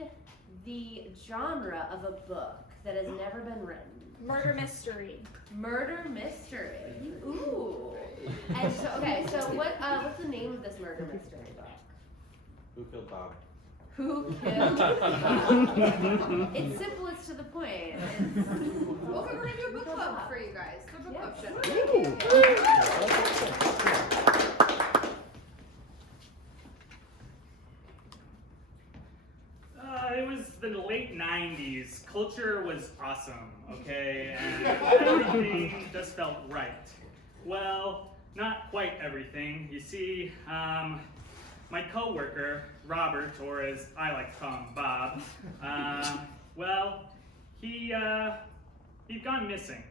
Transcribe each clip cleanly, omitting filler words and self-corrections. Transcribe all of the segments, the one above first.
read the genre of a book that has never been written. Murder mystery. Murder mystery. Ooh. And so, okay, so what's the name of this murder mystery book? Who Killed Bob? Who killed Bob? It's simple, it's to the point. Okay, we're gonna do a book club for you guys. The book club show. It was the late 90s. Culture was awesome, okay? And everything just felt right. Well, not quite everything. You see, my coworker, Robert, or as I like to call him, Bob, well, he'd gone missing.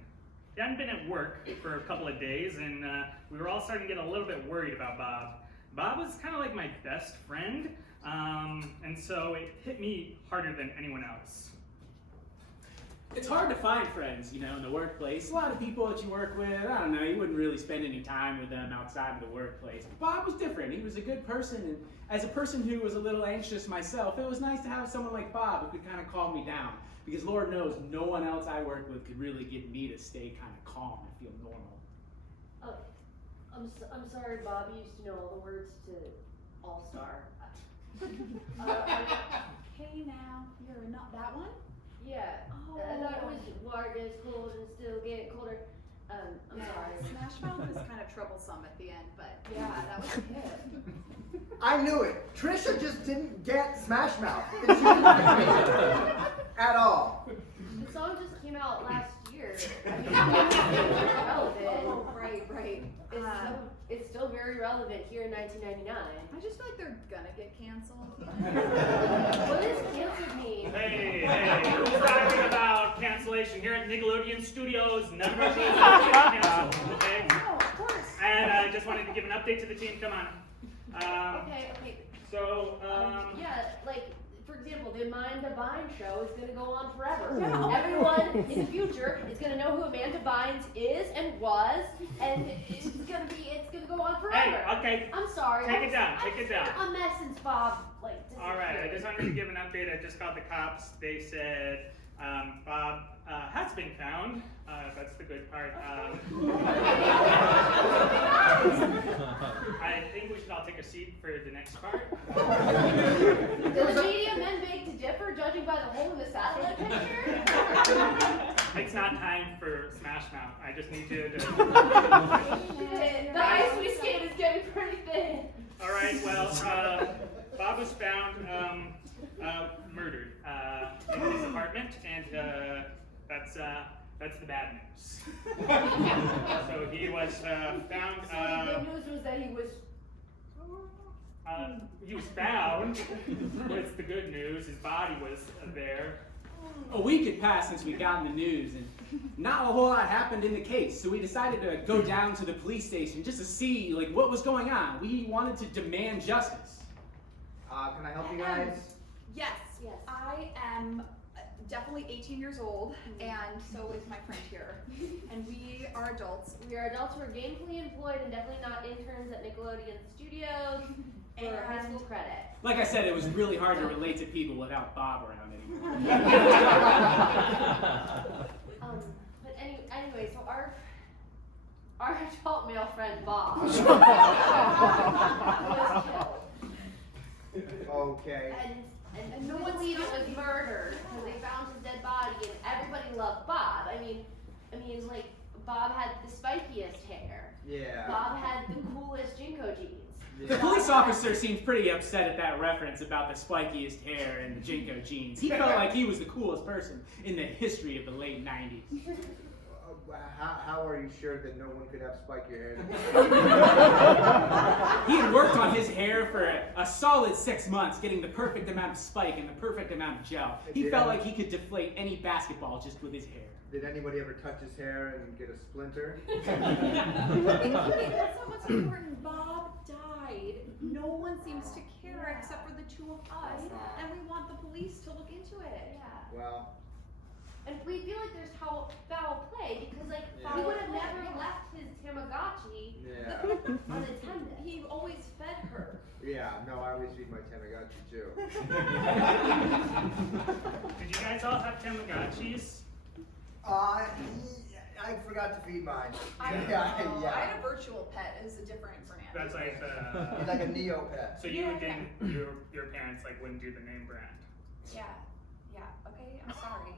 He hadn't been at work for a couple of days, and we were all starting to get a little bit worried about Bob. Bob was kind of like my best friend, and so it hit me harder than anyone else. It's hard to find friends, you know, in the workplace. A lot of people that you work with, I don't know, you wouldn't really spend any time with them outside of the workplace. Bob was different. He was a good person, and as a person who was a little anxious myself, it was nice to have someone like Bob who could kind of calm me down. Because Lord knows, no one else I worked with could really get me to stay kind of calm and feel normal. Oh, I'm sorry, Bob. You used to know all the words to All Star. Hey now, you're not that one? Yeah. Oh. I thought it was water gets cold and still get colder. I'm sorry. Smash Mouth was kind of troublesome at the end, but Yeah, that was it. I knew it. Trisha just didn't get Smash Mouth. And she didn't get it at all. The song just came out last year. I mean, it's relevant. Oh, right. It's still very relevant here in 1999. I just feel like they're gonna get canceled. What does canceled mean? Hey, who's talking about cancellation? Here at Nickelodeon Studios, none of our shows are canceled, okay? Oh, of course. And I just wanted to give an update to the team. Come on. Okay. So, Yeah, like, for example, the Amanda Bynes show is going to go on forever. Yeah. Everyone in the future is going to know who Amanda Bynes is and was, and it's going to go on forever. hey, okay. I'm sorry. Take it down. I'm mad since Bob, like, All right, I disappeared. just wanted to give an update. I just called the cops. They said Bob has been found. That's the good part. I think we should all take a seat for the next part. Does the media men beg to differ, judging by the hole in the satellite picture? It's not time for Smash Mouth. I just need you to. The ice we skate is getting pretty thin. All right. Well, Bob was found murdered in his apartment, and that's the bad news. So he was found. The good news was that he was. He was found. What's the good news? His body was there. A week had passed since we got in the news, and not a whole lot happened in the case, so we decided to go down to the police station just to see like what was going on. We wanted to demand justice. Can I help you guys? Yes. Yes. I am definitely 18 years old, and so is my friend here. And we are adults. We are adults who are gainfully employed and definitely not interns at Nickelodeon Studios for high school credit. Like I said, it was really hard to relate to people without Bob around anymore. But anyway, so our adult male friend Bob was killed. Okay. And no one believed it was murder because they found his dead body and everybody loved Bob. I mean, like, Bob had the spikiest hair. Yeah. Bob had the coolest Jinko jeans. The police officer seemed pretty upset at that reference about the spikiest hair and the Jinko jeans. He felt like he was the coolest person in the history of the late 90s. How are you sure that no one could have spikier hair? He had worked on his hair for a solid 6 months, getting the perfect amount of spike and the perfect amount of gel. He felt like he could deflate any basketball just with his hair. Did anybody ever touch his hair and get a splinter? That's not what's important. Bob died. No one seems to care except for the two of us, and we want the police to look into it. Yeah. Well, And we feel like there's foul play because, like, Yeah. he would have never left his Tamagotchi yeah. unattended. He always fed her. Yeah, no, I always feed my Tamagotchi too. Did you guys all have Tamagotchis? I forgot to feed mine. I don't Yeah, know. yeah. I had a virtual pet. It was a different brand. That's like He's like a Neopet. so you didn't, your parents like wouldn't do the name brand. Yeah. Yeah. Okay. I'm sorry.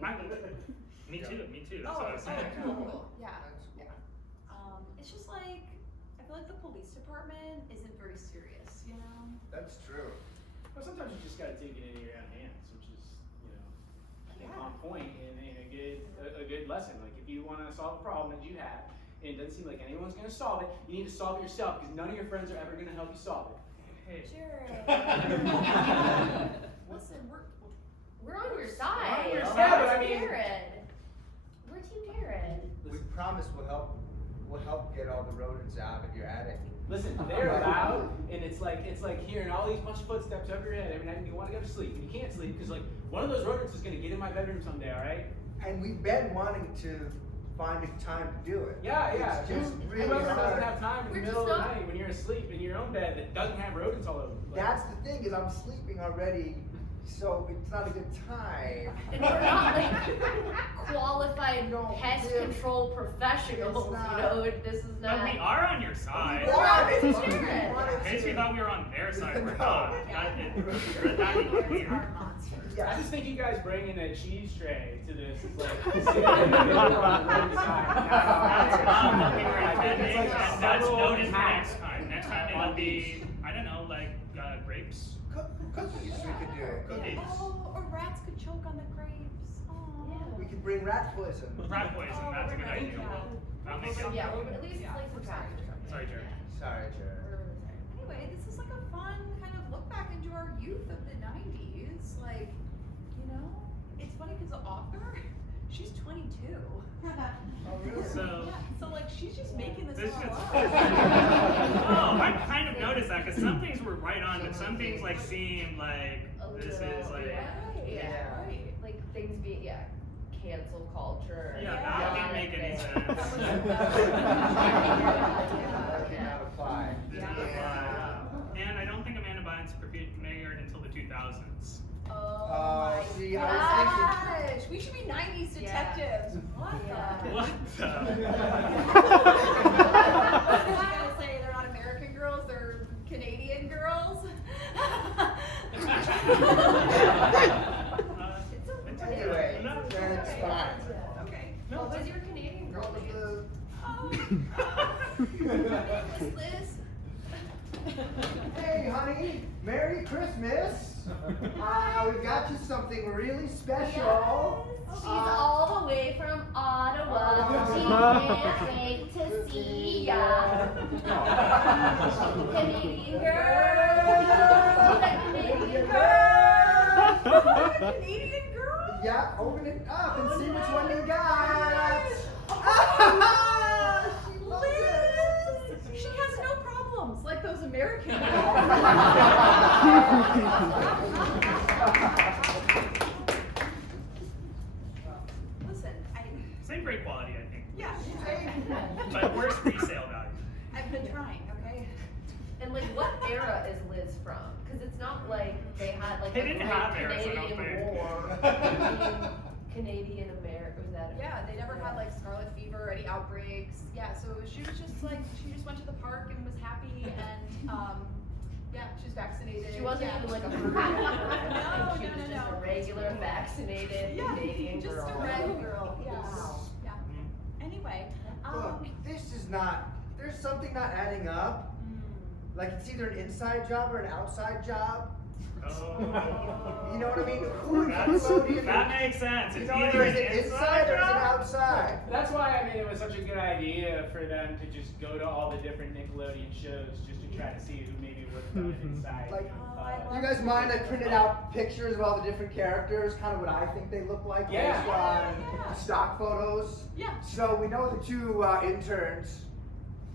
Me too, that's Oh, what I was saying. cool. Yeah. That's cool. It's just like I feel like the police department isn't very serious, you know. That's true. Well, sometimes you just gotta take it into your own hands, which is, you know, I think Yeah. on point and a good lesson. Like if you want to solve a problem that you have, and it doesn't seem like anyone's gonna solve it, you need to solve it yourself because none of your friends are ever gonna help you solve it. Hey. Jared. Listen, We're on your side. on your We're side, but I Team mean- Jared. We're Team Jared. We promise we'll help get all the rodents out of your attic. Listen, they're loud, and it's like hearing all these bunch of footsteps over your head every night, and you want to go to sleep, and you can't sleep because like one of those rodents is gonna get in my bedroom someday. All right? And we've been wanting to find a time to do it. Yeah. It's just really Whoever doesn't hard. have time in the We're middle of just the not- night when you're asleep in your own bed that doesn't have rodents all over. Like, That's the thing is I'm sleeping already, so it's not a good time. And we're not like qualified No, pest yeah. control professionals, It's not. you know, this is But not. we are on your side. We're on Wanted Team to, Jared. wanted In case to. you thought we were on their side, we're No. not. That'd be weird. are monsters. I Yeah. just think you guys bringing a cheese tray to this is like. That's That's what we were intending, and that's noted for next time. Next time it'll be, I don't know, like grapes. Cookies we could do. Cookies. Oh, or rats could choke on the grapes. Oh. We could bring rat poison. Rat poison, that's a good idea. I'll make it. Yeah, well, at least Yeah. like some fact. Sorry, Jared. Sorry, Jared. We're really sorry. Anyway, this is like a fun kind of look back into our youth of the 90s. Like, you know, it's funny because the author, she's 22. Oh, really? So. Yeah, so like she's just making this This all is, up. oh, I kind of noticed that because some things were right on, but some things like seemed like A this little, is like yeah. Right. Like things being, cancel culture. yeah, Yeah. that didn't make any sense. That did not apply. Didn't apply. And I don't think Amanda Bynes premiered until the 2000s. Oh my see, I was gosh, we should be 90s Yeah. detectives. What Yeah. the? What the? I was gonna say they're not American girls, they're Canadian girls. It's Anyway, no, that's fine. Okay. no, What was your Canadian girl name? My name is Liz. Hey, honey, Merry Christmas. We've got you something really special. She's all the way from Ottawa. She can't wait to see ya. Canadian girl. She's a Canadian girl. Canadian girl? Yeah, open it up and see which one you got. She loves it. Liz! She has no problems like those American Listen, same great quality, I think, yeah, but worse resale value. I've been trying, okay? And like, what era is Liz from? Because it's not like they had like They a didn't great have eras, I don't Canadian think. War. I mean, Canadian America was that? Yeah, they never had like scarlet fever or any outbreaks. Yeah, so she was just like, she just went to the park and was happy and, yeah, she was vaccinated. She wasn't yeah. even like a No, She was no, just no. a regular vaccinated Yeah, Canadian just girl. a red girl. Yeah. Wow. Yeah. Anyway, Look, this is not, there's something not adding up. Like it's either an inside job or an outside job. Oh. You know what I mean? Who That's, Nickelodeon- that makes sense. You It's know, either is an it inside or is it job. outside? That's why I mean it was such a good idea for them to just go to all the different Nickelodeon shows just to try to see who maybe worked on it inside. Like, I you guys mind I printed out pictures of all the different characters, kind of what I think they look like Yeah. based on stock photos. yeah. So we know the two interns,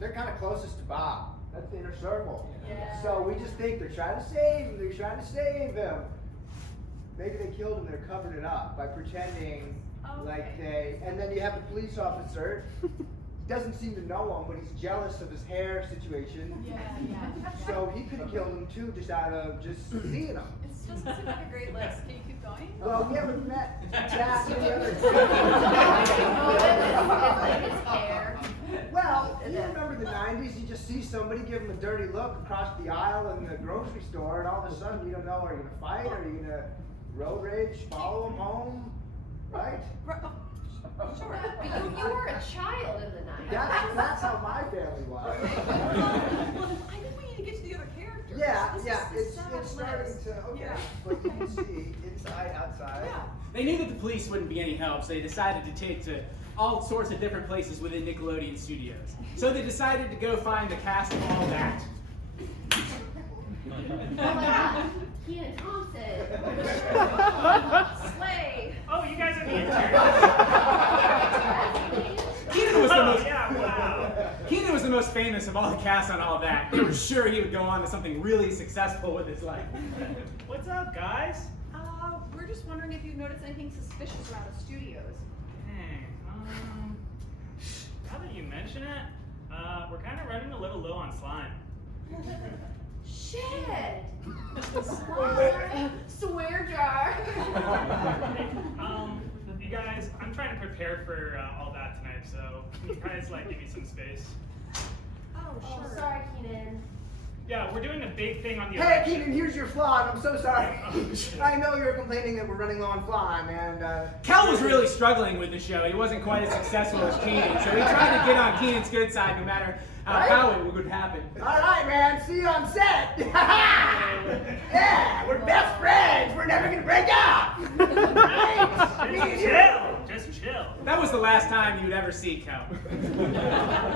they're kind of closest to Bob. That's the inner circle. Yeah. So we just think they're trying to save him. Maybe they killed him, they're covering it up by pretending like Okay. and then you have the police officer doesn't seem to know him, but he's jealous of his hair situation. Yeah. So he could have killed him too, just out of just seeing him. It doesn't seem like a great list. Can you keep going? Well, we haven't met Jack and the other It's like his hair. Well, you remember the 90s, you just see somebody give him a dirty look across the aisle in the grocery store, and all of a sudden you don't know, are you going to fight, are you going to road rage, follow him home, right? Sure. But you were a child in the 90s. That's how my family was. I think we need to get to the other characters. Yeah, This yeah, is it's sad starting list. to, okay, Yeah. but you can see inside, outside. Yeah. They knew that the police wouldn't be any help, so they decided to take to all sorts of different places within Nickelodeon Studios. So they decided to go find the cast of All That. Oh my god, Kenan Thompson. Slay. Oh, you guys are the interns. Kenan was the Oh, most yeah, wow. Kenan was the most famous of all the cast on All That. They were sure he would go on to something really successful with his life. What's up, guys? We're just wondering if you've noticed anything suspicious around the studios. Hey, now that you mention it, we're kind of running a little low on slime. Shit. Slime. Swear jar. Hey, you guys, I'm trying to prepare for all that tonight, so can you guys like give me some space? Oh, Oh, sure. sorry, Kenan. Yeah, we're doing a big thing on the Hey, election. Kenan, here's your flan. I'm so sorry. I know you're complaining that we're running low on flan, and Kel was really struggling with the show. He wasn't quite as successful as Kenan, so he tried to get on Kenan's good side no matter how it would happen. all right, man. See you on set. Yeah, we're best friends. We're never gonna break up. Right? Me and Just you. chill. Just chill. That was the last time you would ever see Kel.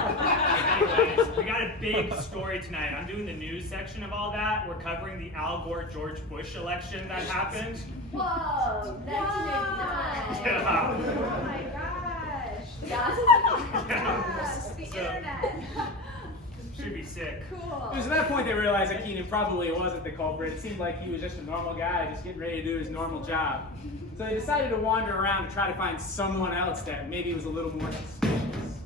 Anyways, we got a big story tonight. I'm doing the news section of all that. We're covering the Al Gore George Bush election that happened. Whoa, 1999. Yeah. Oh my gosh. Yes. Yes, the So- internet. Should be sick. Cool. It was at that point they realized that Kenan probably wasn't the culprit. It seemed like he was just a normal guy, just getting ready to do his normal job. So they decided to wander around to try to find someone else that maybe was a little more suspicious.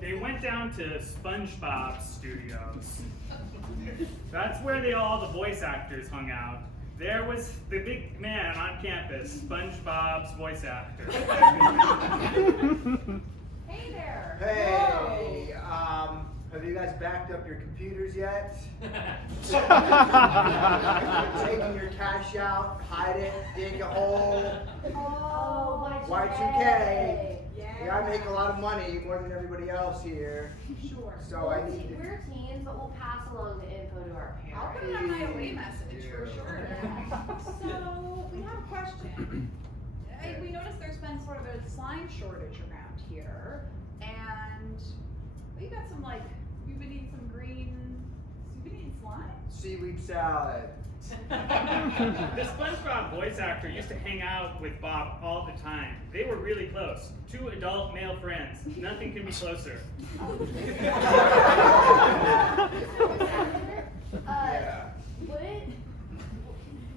They went down to SpongeBob Studios. That's where all the voice actors hung out. There was the big man on campus, SpongeBob's voice actor. Hey there. Hey, have you guys backed up your computers yet? Taking your cash out, hide it, dig a hole. Oh, Y2K. Yeah. Yeah, I make a lot of money, more than everybody else here. Sure. So I need to. We're teens, but we'll pass along the info to our I'll parents. put it on my away message for sure. So we have a question. We noticed there's been sort of a slime shortage around here, and we got some you've been eating some green. You've been eating slime. Seaweed salad. The SpongeBob voice actor used to hang out with Bob all the time. They were really close. Two adult male friends. Nothing can be closer. Yeah. What?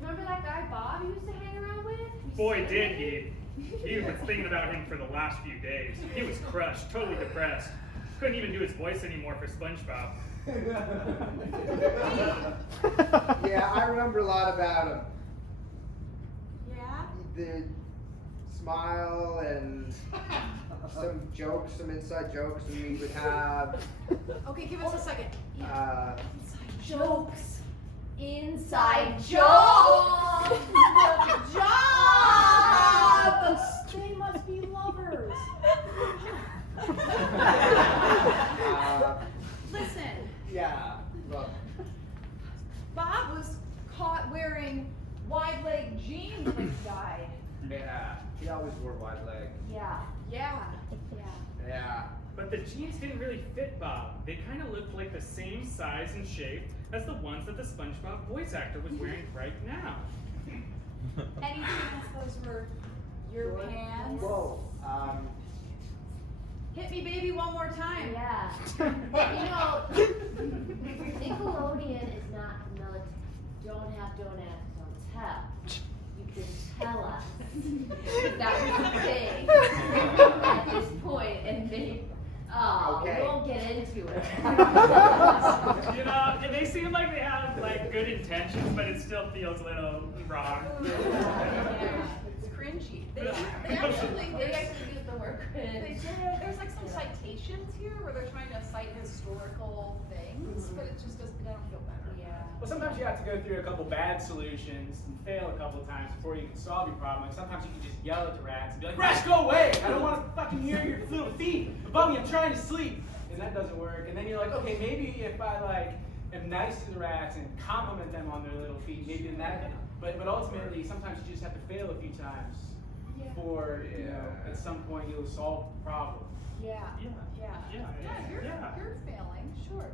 Remember that guy Bob you used to hang around with? Boy, did he. He was thinking about him for the last few days. He was crushed, totally depressed. Couldn't even do his voice anymore for SpongeBob. Yeah, I remember a lot about him. Yeah. The smile and some jokes, some inside jokes that we would have. Okay, give us a second. Jokes. Inside job. Job. They must be lovers. Listen, Yeah, look. Bob was caught wearing wide leg jeans when he died. Yeah, he always wore wide leg. Yeah. Yeah. Yeah. But the jeans didn't really fit Bob. They kind of looked like the same size and shape as the ones that the SpongeBob voice actor was wearing right now. Any chance those were your pants? Whoa. Hit me, baby, one more time. Yeah. Nickelodeon is not don't have, don't ask, don't tell. You can tell us. That was the thing at this point, and they. Oh, Okay. don't get into it. You know, they seem like they have like good intentions, but it still feels a little wrong. It's cringy. They actually, They actually use the word they cringe. did. There's like some citations here where they're trying to cite historical things, but it just doesn't, they don't feel better. Yeah. Well, sometimes you have to go through a couple bad solutions and fail a couple of times before you can solve your problem. Like sometimes you can just yell at the rats and be like, "Rats, go away! I don't want to fucking hear your little feet above me. I'm trying to sleep." And that doesn't work. And then you're like, okay, maybe if I like am nice to the rats and compliment them on their little feet, maybe then that. But ultimately, sometimes you just have to fail a few times before you know at some point you'll solve the problem. Yeah. Yeah. Yeah. Yeah. You're failing, sure.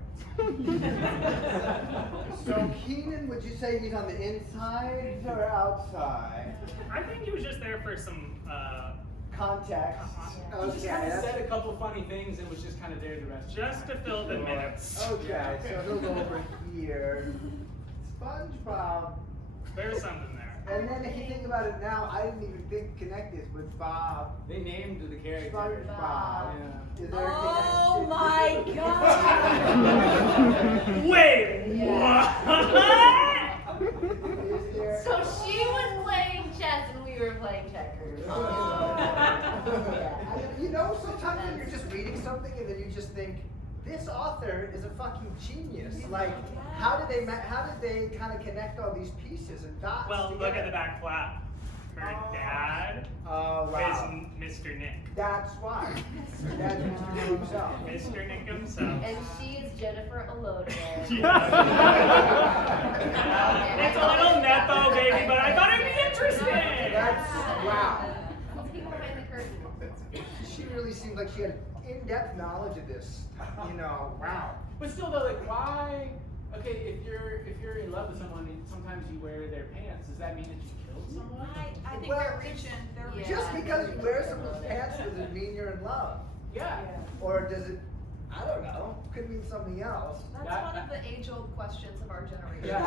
So Keenan, would you say he's on the inside or outside? I think he was just there for some. Context. He just kind of said a couple funny things and was just kind of there the rest of the Just to time. fill the minutes. Okay, so he'll go over here. SpongeBob. There's something there. And then if you think about it now, I didn't even connect this with Bob. They named the character. SpongeBob. Yeah. Is there a Oh connection? my god! Wait, what? Is there? So she was playing chess and we were playing checkers. You know, sometimes when you're just reading something and then you just think, this author is a fucking genius. Like, how did they kind of connect all these pieces and dots Well, together? look at the back flap. Her dad Oh, wow. is Mr. Nick. That's why. That's Mr. Nick himself. Mr. Nick himself. And she is Jennifer Elodian. It's a little nepo, baby, but I thought it'd be interesting. That's, wow. Let's peek behind the curtain. She really seems like she had in-depth knowledge of this. You know, wow. But still though, like why? Okay, if you're in love with someone, and sometimes you wear their pants. Does that mean that you killed someone? I think Well, they're reaching. They're Yeah. reaching. Just because you wear someone's pants doesn't mean you're in love. Yeah. Or does it, I don't know, could mean something else. That's Yeah. one of the age-old questions of our generation. Yeah.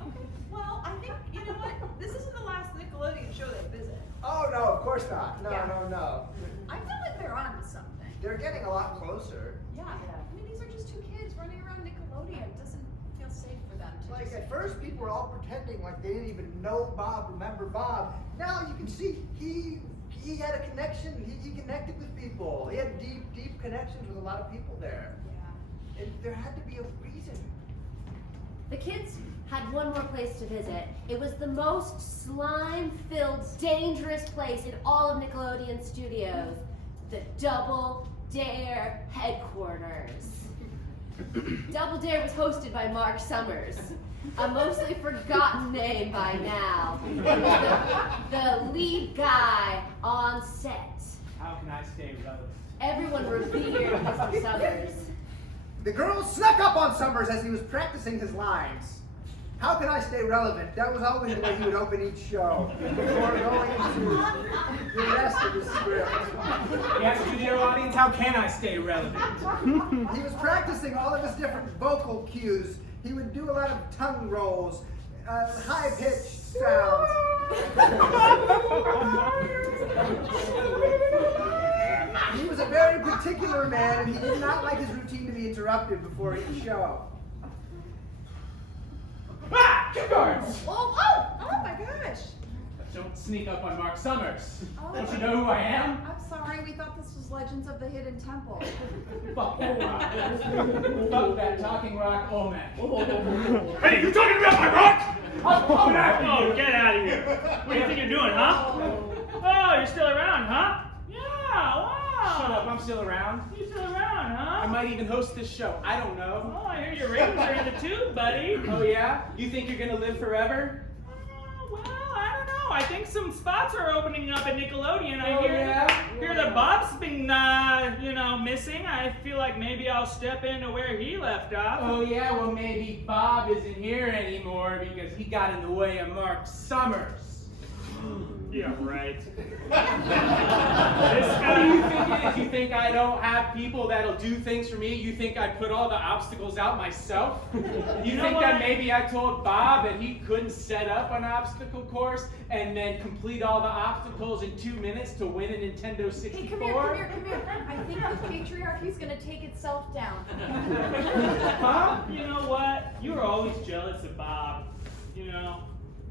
Okay. Well, I think you know what. This isn't the last Nickelodeon show they visit. Oh, no, of course not. No, Yeah. no. I feel like they're on to something. They're getting a lot closer. Yeah. I mean, these are just two kids running around Nickelodeon. It doesn't feel safe for them to Like just. at first people were all pretending like they didn't even know Bob, remember Bob. Now you can see he had a connection, he connected with people. He had deep connections with a lot of people there. Yeah. And there had to be a reason. The kids had one more place to visit. It was the most slime-filled, dangerous place in all of Nickelodeon Studios. The Double Dare headquarters. Double Dare was hosted by Mark Summers, a mostly forgotten name by now. He was the lead guy on set. How can I stay relevant? Everyone revered Mr. Summers. The girls snuck up on Summers as he was practicing his lines. How can I stay relevant? That was always the way he would open each show before going into the rest of the script. Yes, studio audience, how can I stay relevant? He was practicing all of his different vocal cues. He would do a lot of tongue rolls, high-pitched sounds. He was a very particular man, and he did not like his routine to be interrupted before each show. Ah! Cue cards! Oh my gosh. Don't sneak up on Mark Summers. Oh. Don't you know who I am? I'm sorry. We thought this was Legends of the Hidden Temple. Fuck that rock. Fuck that talking rock Olmec. Hey, you talking about my rock? I'm coming after you! Oh, get out of here. What do you think you're doing, huh? Oh, you're still around, huh? Yeah, wow. Shut up, I'm still around. You still around, I huh? might even host this show. I don't know. Oh, I hear your rings are in the tube, buddy. Oh yeah? You think you're gonna live forever? Well, I don't know. I think some spots are opening up at Nickelodeon. I Oh, hear, yeah? hear that Bob's been, missing. I feel like maybe I'll step into where he left off. Oh yeah, well maybe Bob isn't here anymore because he got in the way of Mark Summers. Yeah, right. This What do you guy. think it is? You think I don't have people that'll do things for me? You think I put all the obstacles out myself? You know think what? that maybe I told Bob that he couldn't set up an obstacle course and then complete all the obstacles in 2 minutes to win a Nintendo 64? Hey, come here. I think the patriarchy's gonna take itself down. Huh? You know what? You were always jealous of Bob. You know,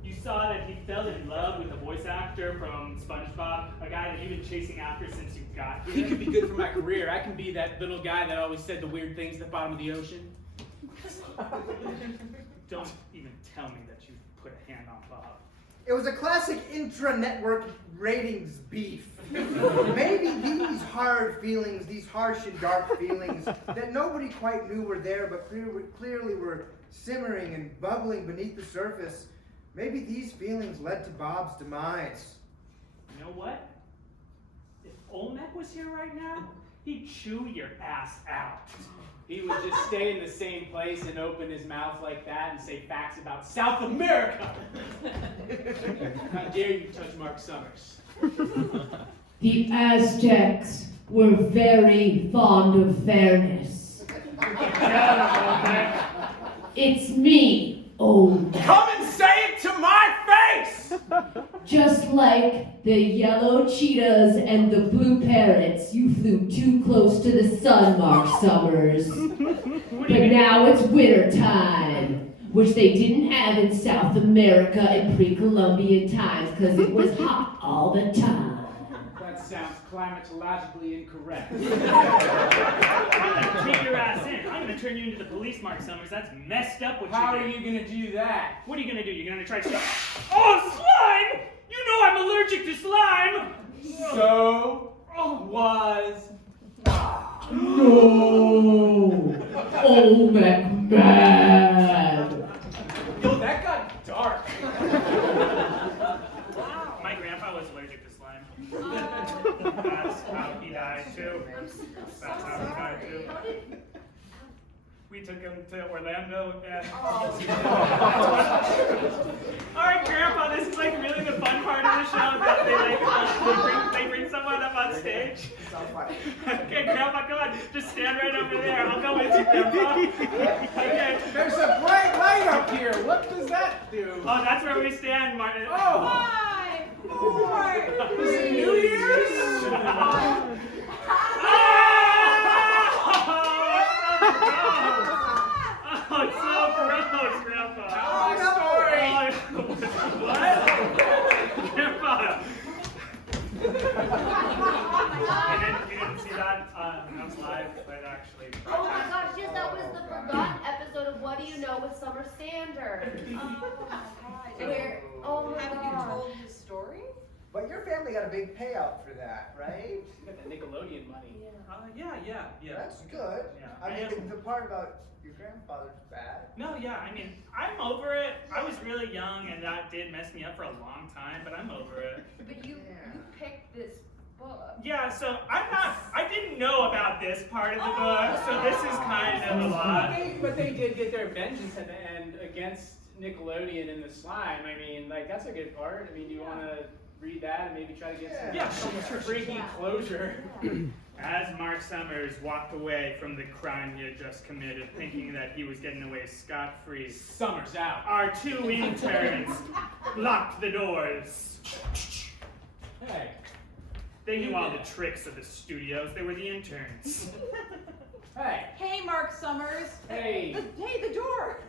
you saw that he fell in love with a voice actor from SpongeBob, a guy that you've been chasing after since you got He here. could be good for my career. I can be that little guy that always said the weird things at the bottom of the ocean. Don't even tell me that you put a hand on Bob. It was a classic intra-network ratings beef. Maybe these hard feelings, these harsh and dark feelings that nobody quite knew were there but clearly were simmering and bubbling beneath the surface, maybe these feelings led to Bob's demise. You know what? If Olmec was here right now, he'd chew your ass out. He would just stay in the same place and open his mouth like that and say facts about South America. How dare you touch Mark Summers? The Aztecs were very fond of fairness. It's me, Olmec. Come and say it to my face! Just like the yellow cheetahs and the blue parrots, you flew too close to the sun, Mark Summers. But now it's winter time, which they didn't have in South America in pre-Columbian times because it was hot all the time. That sounds climatologically incorrect. I'm gonna kick your ass in. I'm gonna turn you into the police, Mark Summers. That's messed up what How you are did. you gonna do that? What are you gonna do? You're gonna try to stop. Oh, slime! You know I'm allergic to slime! So was No! Olmec mad! Yo, that got dark. My grandpa was allergic to slime. That's how he died too. That's how he died too. We took him to Orlando and Alright, Grandpa, this is like really the fun part of the show that they bring someone up on stage. So funny. Okay, Grandpa, come on, just stand right over there. I'll go with you, Grandpa. Okay. There's a bright light up here. What does that do? Oh, that's where we stand, Martin. Oh! 5, 4, Is it New Year's? Oh, it's so gross, Grandpa. Tell my story. What? Grandpa. You didn't see that? That was live, but actually. Oh my gosh, yes, that was the forgotten episode of What Do You Know with Summer Standard. Where, oh my Have you god. told his story? But your family got a big payout for that, right? Got that Nickelodeon money. Yeah. That's good. Yeah. I mean, the part about your grandfather's bad. No, yeah, I mean, I'm over it. I was really young and that did mess me up for a long time, but I'm over it. But you picked this book. Yeah, so I didn't know about this part of the book, so this is kind of a lot. But they did get their vengeance at the end against Nickelodeon and the slime. I mean, like, that's a good part. I mean, do you want to read that and maybe try to get some, Yeah, some sure. freaky closure? As Mark Summers walked away from the crime he had just committed, thinking that he was getting away scot-free, Summer's out. our two interns locked the doors. Hey. They knew all the tricks of the studios. They were the interns. Hey. Hey, Mark Summers. Hey. The door.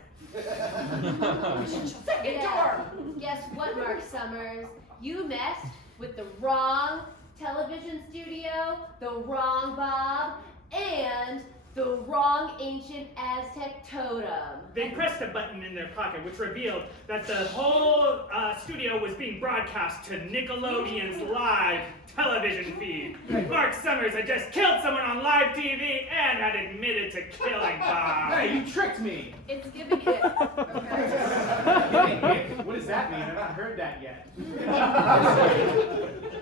Second Yeah. door. Guess what, Mark Summers? You messed with the wrong television studio, the wrong Bob, and the wrong ancient Aztec totem. They pressed a button in their pocket, which revealed that the whole studio was being broadcast to Nickelodeon's live television feed. Mark Summers had just killed someone on live TV and had admitted to killing Bob. Hey, you tricked me. It's giving it. What does that mean? I've not heard that yet.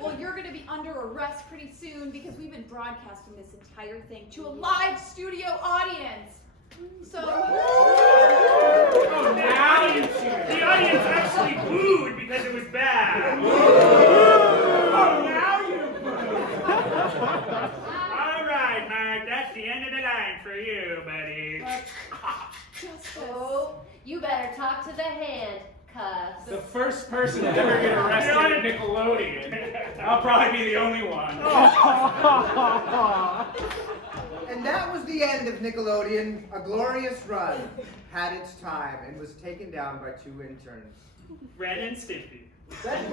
Well, you're going to be under arrest pretty soon because we've been broadcasting this entire thing to a live studio audience. So. Oh, the audience actually booed because it was bad. Oh, you better talk to the hand, cuss. The first person to ever get arrested at Nickelodeon. I'll probably be the only one. And that was the end of Nickelodeon. A glorious run had its time and was taken down by 2 interns. Ren and Stimpy. That's